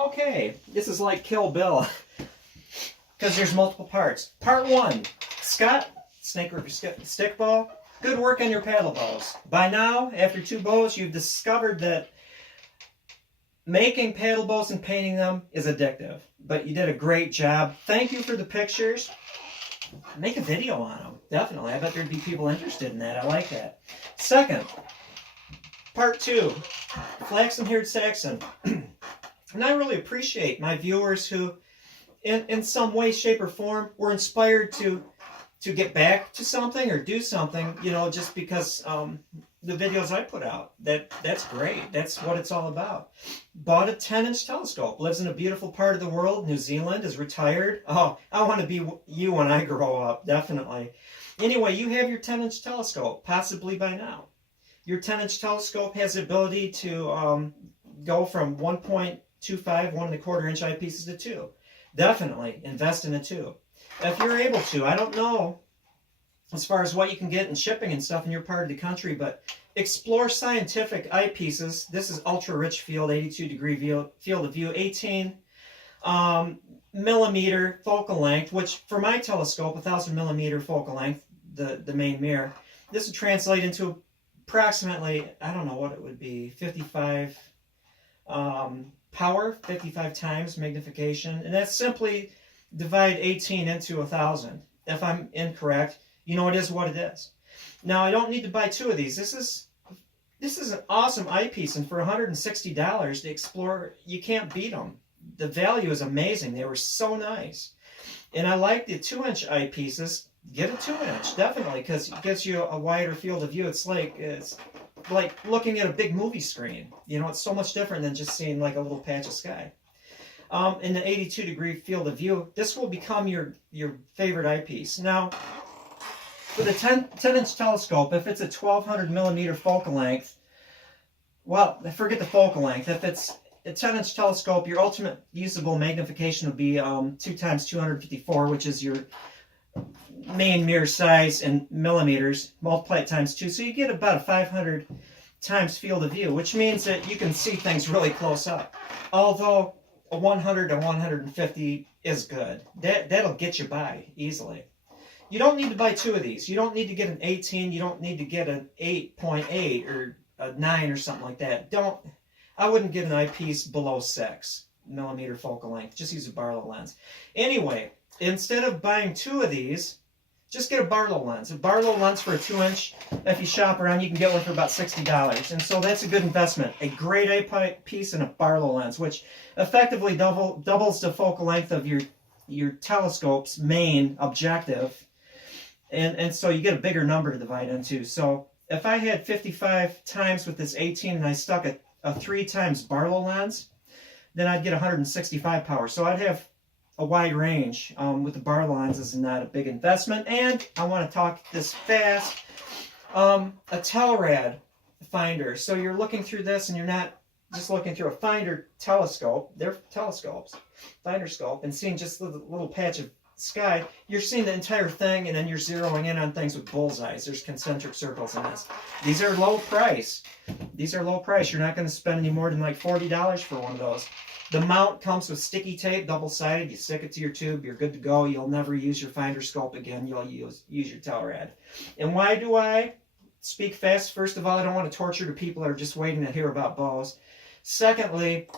Okay, this is like Kill Bill because there's multiple parts. Part 1, Scott, Snake River Stick Bow. Good work on your paddle bows. By now, after 2 bows, you've discovered that making paddle bows and painting them is addictive. But you did a great job. Thank you for the pictures. Make a video on them, definitely. I bet there'd be people interested in that. I like that. Second, Part 2, Flaxen-haired Saxon. And I really appreciate my viewers who, in some way, shape, or form, were inspired to get back to something or do something, you know, just because the videos I put out. That's great. That's what it's all about. Bought a 10-inch telescope. Lives in a beautiful part of the world. New Zealand. Is retired. Oh, I want to be you when I grow up, definitely. Anyway, you have your 10-inch telescope, possibly by now. Your 10-inch telescope has the ability to go from 1.25, 1.25-inch eyepieces to 2. Definitely invest in a 2. If you're able to, I don't know as far as what you can get in shipping and stuff in your part of the country, but explore Scientific eyepieces. This is ultra rich field, 82-degree field of view, 18 millimeter focal length, which for my telescope, 1,000 millimeter focal length, the main mirror, this would translate into approximately, I don't know what it would be, 55 power, 55 times magnification, and that's simply divide 18 into 1,000. If I'm incorrect, you know, it is what it is. Now, I don't need to buy 2 of these. This is an awesome eyepiece, and for $160 to explore, you can't beat them. The value is amazing. They were so nice. And I like the 2-inch eyepieces. Get a 2-inch, definitely, because it gives you a wider field of view. It's like looking at a big movie screen. You know, it's so much different than just seeing like a little patch of sky. In the 82-degree field of view, this will become your favorite eyepiece. Now, with a 10-inch telescope, if it's a 1,200 millimeter focal length, well, forget the focal length. If it's a 10-inch telescope, your ultimate usable magnification would be 2 times 254, which is your main mirror size in millimeters. Multiply it times 2, so you get about a 500 times field of view, which means that you can see things really close up. Although a 100 to 150 is good. That'll get you by easily. You don't need to buy 2 of these. You don't need to get an 18. You don't need to get an 8.8 or a 9 or something like that. I wouldn't get an eyepiece below 6 millimeter focal length. Just use a Barlow lens. Anyway, instead of buying 2 of these, just get a Barlow lens. A Barlow lens for a 2-inch, if you shop around, you can get one for about $60. And so that's a good investment. A great eyepiece and a Barlow lens, which effectively doubles the focal length of your telescope's main objective. And so you get a bigger number to divide into. So if I had 55 times with this 18 and I stuck a 3 times Barlow lens, then I'd get 165 power. So I'd have a wide range. With the Barlow lens is not a big investment. And I want to talk this fast. A Telrad finder. So you're looking through this and you're not just looking through a finder telescope. They're telescopes, finder scope, and seeing just a little patch of sky. You're seeing the entire thing, and then you're zeroing in on things with bullseyes. There's concentric circles in this. These are low price. These are low price. You're not going to spend any more than like $40 for one of those. The mount comes with sticky tape, double-sided. You stick it to your tube, you're good to go. You'll never use your finder scope again. You'll use your Telrad. And why do I speak fast? First of all, I don't want to torture the people that are just waiting to hear about bows. Secondly,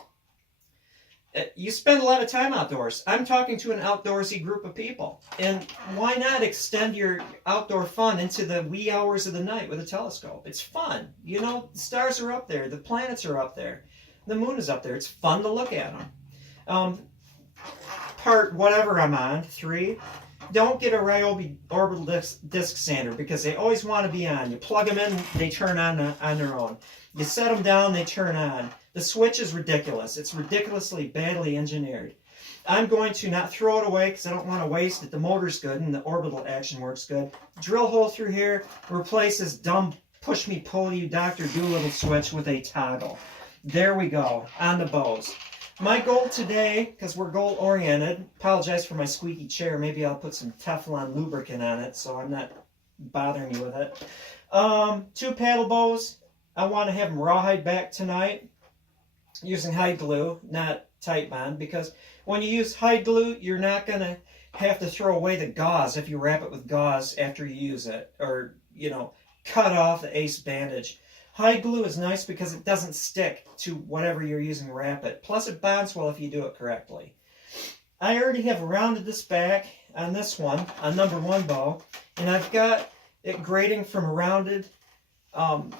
you spend a lot of time outdoors. I'm talking to an outdoorsy group of people. And why not extend your outdoor fun into the wee hours of the night with a telescope? It's fun. You know, the stars are up there. The planets are up there. The moon is up there. It's fun to look at them. Part whatever I'm on, 3, don't get a Ryobi orbital disc sander because they always want to be on. You plug them in, they turn on their own. You set them down, they turn on. The switch is ridiculous. It's ridiculously badly engineered. I'm going to not throw it away because I don't want to waste it. The motor's good and the orbital action works good. Drill hole through here, replace this dumb push-me-pull-you Dr. Doolittle switch with a toggle. There we go, on the bows. My goal today, because we're goal-oriented, apologize for my squeaky chair. Maybe I'll put some Teflon lubricant on it so I'm not bothering you with it. 2 paddle bows. I want to have them rawhide back tonight using hide glue, not tight bend, because when you use hide glue, you're not going to have to throw away the gauze if you wrap it with gauze after you use it, or, you know, cut off the ace bandage. Hide glue is nice because it doesn't stick to whatever you're using to wrap it. Plus it bonds well if you do it correctly. I already have rounded this back on this one, on number 1 bow, and I've got it grading from a rounded kind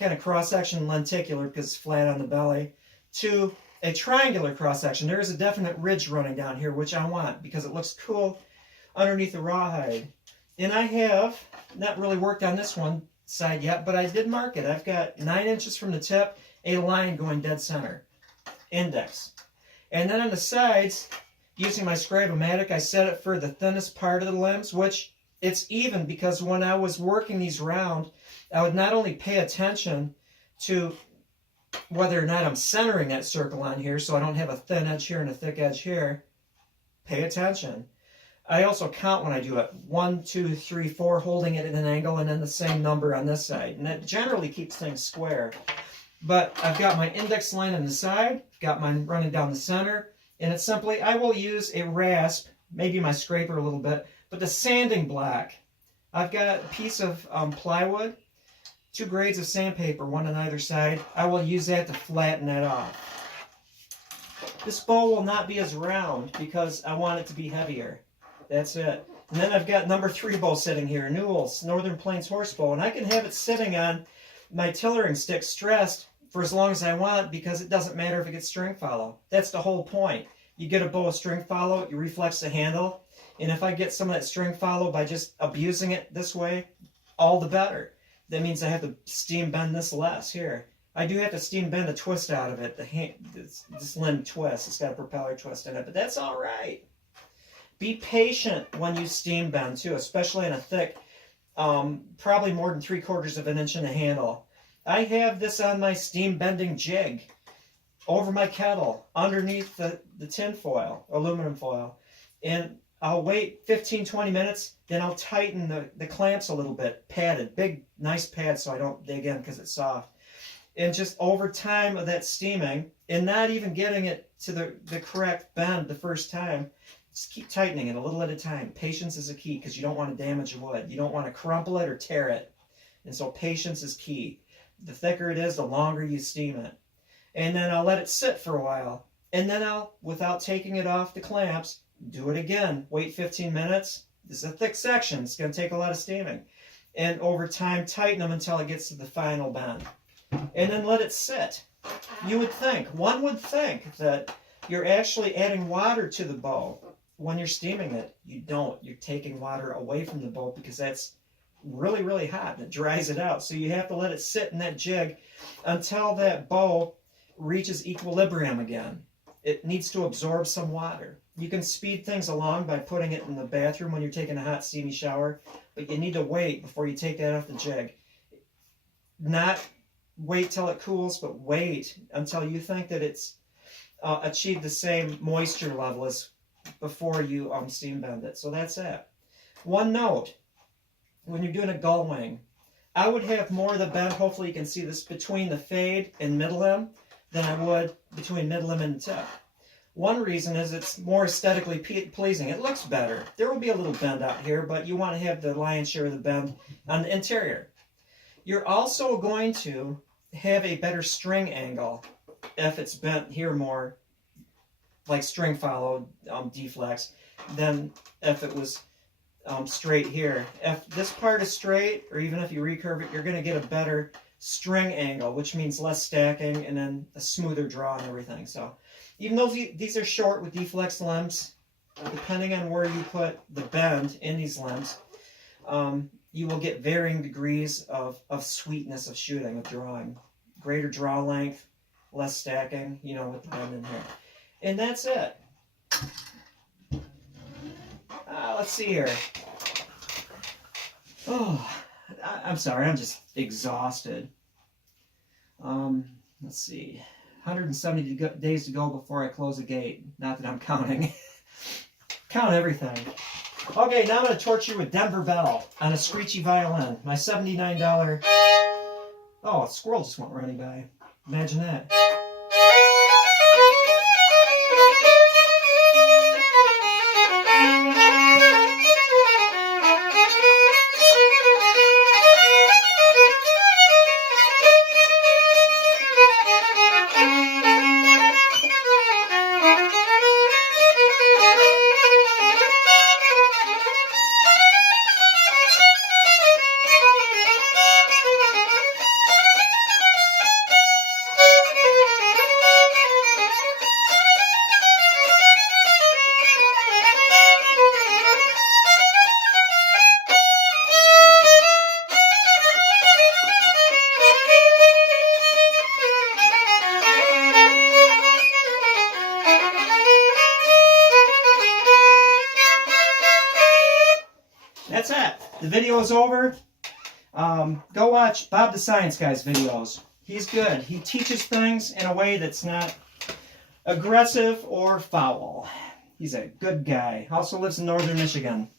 of cross-section lenticular because it's flat on the belly to a triangular cross-section. There is a definite ridge running down here, which I want because it looks cool underneath the rawhide. And I have not really worked on this one side yet, but I did mark it. I've got 9 inches from the tip, a line going dead center, index. And then on the sides, using my Scribe-O-Matic, I set it for the thinnest part of the limbs, which it's even because when I was working these round, I would not only pay attention to whether or not I'm centering that circle on here so I don't have a thin edge here and a thick edge here. Pay attention. I also count when I do it. 1, 2, 3, 4, holding it at an angle, and then the same number on this side. And that generally keeps things square. But I've got my index line on the side, got mine running down the center, and it's simply, I will use a rasp, maybe my scraper a little bit, but the sanding block. I've got a piece of plywood, 2 grades of sandpaper, 1 on either side. I will use that to flatten that off. This bow will not be as round because I want it to be heavier. That's it. And then I've got number 3 bow sitting here, Newell's Northern Plains horse bow, and I can have it sitting on my tillering stick stressed for as long as I want because it doesn't matter if it gets string follow. That's the whole point. You get a bow of string follow, you reflex the handle, and if I get some of that string follow by just abusing it this way, all the better. That means I have to steam bend this less here. I do have to steam bend a twist out of it, this limb twist. It's got a propeller twist in it, but that's all right. Be patient when you steam bend too, especially in a thick, probably more than 3/4 of an inch in the handle. I have this on my steam bending jig over my kettle underneath the tin foil, aluminum foil, and I'll wait 15-20 minutes, then I'll tighten the clamps a little bit, padded, big nice pad so I don't dig in because it's soft. And just over time of that steaming, and not even getting it to the correct bend the first time, just keep tightening it a little at a time. Patience is a key because you don't want to damage wood. You don't want to crumple it or tear it. And so patience is key. The thicker it is, the longer you steam it. And then I'll let it sit for a while. And then I'll, without taking it off the clamps, do it again. Wait 15 minutes. This is a thick section. It's going to take a lot of steaming. And over time, tighten them until it gets to the final bend. And then let it sit. One would think that you're actually adding water to the bow when you're steaming it. You don't. You're taking water away from the bow because that's really, really hot and it dries it out. So you have to let it sit in that jig until that bow reaches equilibrium again. It needs to absorb some water. You can speed things along by putting it in the bathroom when you're taking a hot, steamy shower, but you need to wait before you take that off the jig. Not wait till it cools, but wait until you think that it's achieved the same moisture level as before you steam bend it. So that's it. One note, when you're doing a gull wing, I would have more of the bend, hopefully you can see this, between the fade and middle limb than I would between middle limb and tip. One reason is it's more aesthetically pleasing. It looks better. There will be a little bend out here, but you want to have the lion's share of the bend on the interior. You're also going to have a better string angle if it's bent here more, like string follow, deflex, than if it was straight here. If this part is straight, or even if you recurve it, you're going to get a better string angle, which means less stacking and then a smoother draw and everything. So even though these are short with deflex limbs, depending on where you put the bend in these limbs, you will get varying degrees of sweetness of shooting, of drawing. Greater draw length, less stacking, with the bend in here. And that's it. Let's see here. Oh, I'm sorry, I'm just exhausted. Let's see. 170 days to go before I close the gate. Not that I'm counting. Count everything. Okay, now I'm going to torture you with Denver Bell on a screechy violin. My $79... Oh, a squirrel just went running by. Imagine that. the video is over. Go watch Bob the Science Guy's videos. He's good. He teaches things in a way that's not aggressive or foul. He's a good guy. Also lives in northern Michigan.